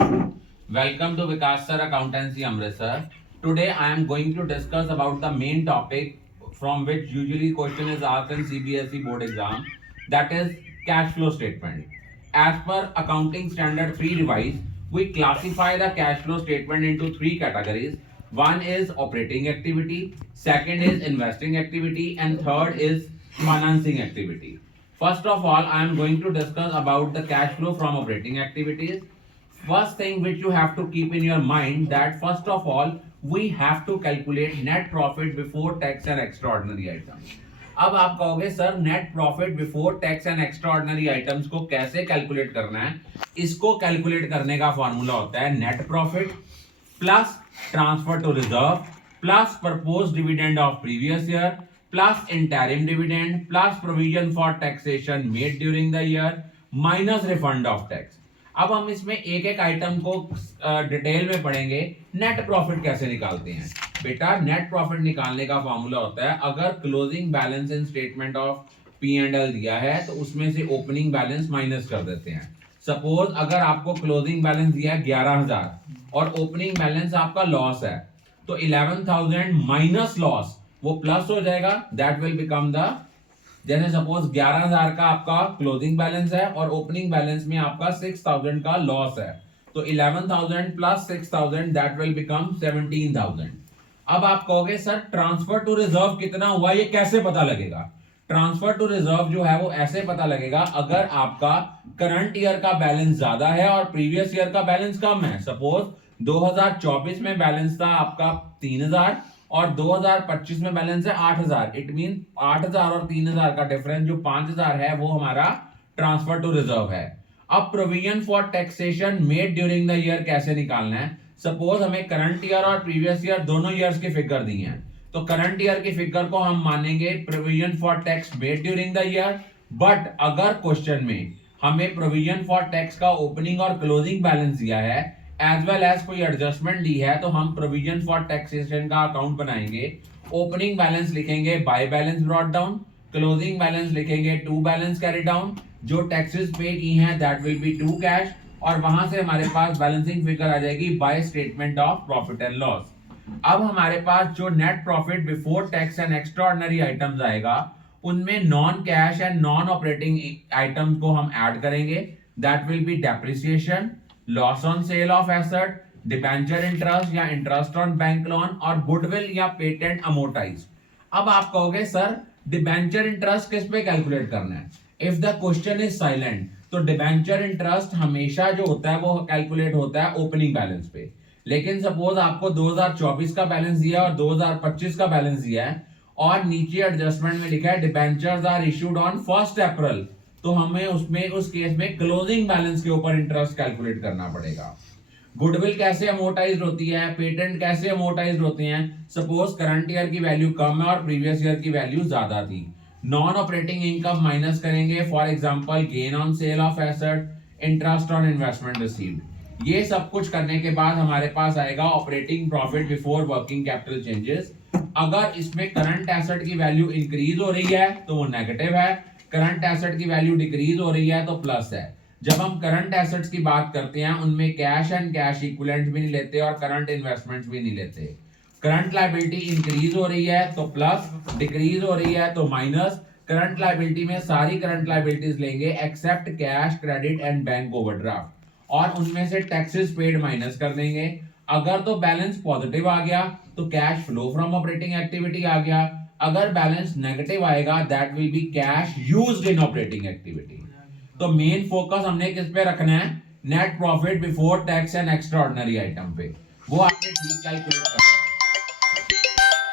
Welcome to Vikas Sir Accountancy Amritsar. Today I am going to discuss about the main topic from which usually question is asked in CBSE board exam, that is cash flow statement. As per accounting standard 3 revised, we classify the cash flow statement into 3 categories. One is operating activity, second is investing activity, and third is financing activity. First of all, I am going to discuss about the cash flow from operating activities. First thing which you have to keep in your mind, that first of all we have to calculate net profit before tax and extraordinary items. अब आप कहोगे sir net profit before tax and extraordinary items को कैसे calculate करना है? इसको calculate करने का फॉर्मूला होता है net profit plus transfer to reserve plus propose dividend of previous year plus interim dividend plus provision for taxation made during the year minus refund of tax. अब हम इसमें एक एक आइटम को डिटेल में पढ़ेंगे। नेट प्रॉफिट कैसे निकालते हैं बेटा? नेट प्रॉफिट निकालने का फॉर्मूला होता है, अगर closing balance in statement of P and L दिया है तो उसमें से ओपनिंग बैलेंस माइनस कर देते हैं। सपोज अगर आपको क्लोजिंग बैलेंस दिया है 11,000 और ओपनिंग बैलेंस आपका लॉस है, तो 11,000 माइनस लॉस वो प्लस हो जाएगा, दैट विल बिकम द, जैसे सपोज 11,000 का आपका क्लोजिंग बैलेंस है और ओपनिंग बैलेंस में आपका 6,000 का लॉस है, तो 11,000 प्लस 6,000 दैट विल बिकम 17,000। अब आप कहोगे सर ट्रांसफर टू रिजर्व कितना हुआ, ये कैसे पता लगेगा? ट्रांसफर टू रिजर्व जो है वो ऐसे पता लगेगा अगर आपका करंट ईयर का बैलेंस ज्यादा है और प्रीवियस ईयर का बैलेंस कम है। सपोज 2024 में बैलेंस था आपका 3,000 और 2025 में बैलेंस है 8,000, इट मीन 8,000 और 3,000 का डिफरेंस जो 5,000 है वो हमारा ट्रांसफर टू रिजर्व है। अब provision for taxation made during the year कैसे निकालना है? सपोज हमें करंट ईयर और प्रीवियस ईयर दोनों ईयर्स की फिगर दी है, तो करंट ईयर की फिगर को हम मानेंगे provision for tax made during the year. But अगर क्वेश्चन में हमें प्रोविजन फॉर टैक्स का ओपनिंग और क्लोजिंग बैलेंस दिया है एज वेल एज कोई एडजस्टमेंट दी है, तो हम प्रोविजन फॉर टैक्सेशन का अकाउंट बनाएंगे। ओपनिंग बैलेंस लिखेंगे by balance brought down, closing balance लिखेंगे टू बैलेंस कैरी डाउन, जो टैक्सेस पे की हैं that will be to cash, और वहां से हमारे पास बैलेंसिंग फिगर आ जाएगी by statement of profit and loss. अब हमारे पास जो net profit before tax and extraordinary items आएगा उनमें non cash and non operating items को हम ऐड करेंगे, that will be depreciation, loss on sale of asset, debenture interest या इंटरेस्ट ऑन बैंक लोन, और गुडविल या पेटेंट अमोर्टाइज। अब आप कहोगे सर डिबेंचर इंटरेस्ट किस पे कैलकुलेट करना है? If the question is silent तो डिबेंचर इंटरेस्ट हमेशा जो होता है वो कैलकुलेट होता है ओपनिंग बैलेंस पे। लेकिन सपोज आपको 2024 का बैलेंस दिया और 2025 का बैलेंस दिया है और नीचे एडजस्टमेंट में लिखा है डिबेंचर्स आर इशूड ऑन 1 अप्रैल, तो हमें उसमें उस केस में क्लोजिंग बैलेंस के ऊपर इंटरेस्ट कैलकुलेट करना पड़ेगा। गुडविल कैसे अमोर्टाइज्ड होती है, पेटेंट कैसे अमोर्टाइज्ड होते हैं? सपोज करंट ईयर की वैल्यू कम है और प्रीवियस ईयर की वैल्यू ज्यादा थी, नॉन ऑपरेटिंग इनकम माइनस करेंगे, for example gain on sale of asset, interest on investment received. ये सब कुछ करने के बाद हमारे पास आएगा operating profit before working capital changes. अगर इसमें करंट एसेट की वैल्यू इंक्रीज हो रही है तो वो नेगेटिव है, करंट एसेट की वैल्यू डिक्रीज हो रही है तो प्लस है। जब हम करंट एसेट्स की बात करते हैं उनमें कैश एंड कैश इक्विवेलेंट भी नहीं लेते और करंट इन्वेस्टमेंट्स भी नहीं लेते। करंट लायबिलिटी इंक्रीज हो रही है तो प्लस, डिक्रीज हो रही है तो माइनस। करंट लायबिलिटी में सारी करंट लायबिलिटीज लेंगे except cash, credit and bank overdraft, और उनमें से टैक्सेस पेड माइनस कर देंगे। अगर तो बैलेंस पॉजिटिव आ गया तो cash flow from operating activity आ गया, अगर बैलेंस नेगेटिव आएगा that will be cash used in operating activity. तो मेन फोकस हमने किस पे रखना है? Net profit before tax and extraordinary item पे, वो आपने ठीक कैलकुलेट करना है।